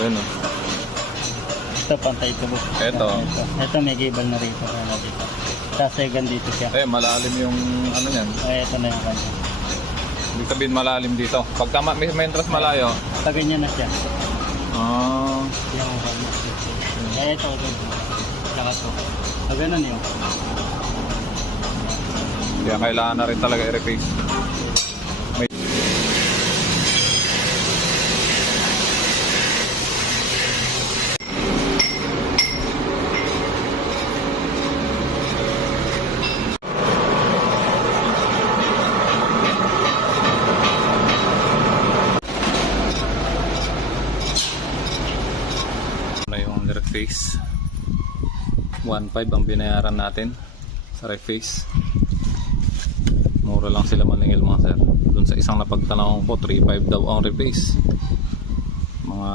Ayun o. Ito, pantay tubo. Ito, may gable na rito. Ano dito. Sa second dito siya. Eh, malalim yung ano yan. Ito na yung kanya. Ibig sabihin malalim dito. Pagka may entras malayo. Pag ganyan na siya. Ah. Yung kanya. Ito. Tsaka ito. Pag ganun yun. Kaya kailangan na rin talaga i-replace. Ano yung reface? 1.5 ang binayaran natin sa reface. Mura lang sila maningil mga sir. Doon sa isang napagtanong ko 3.5 daw ang reface. Mga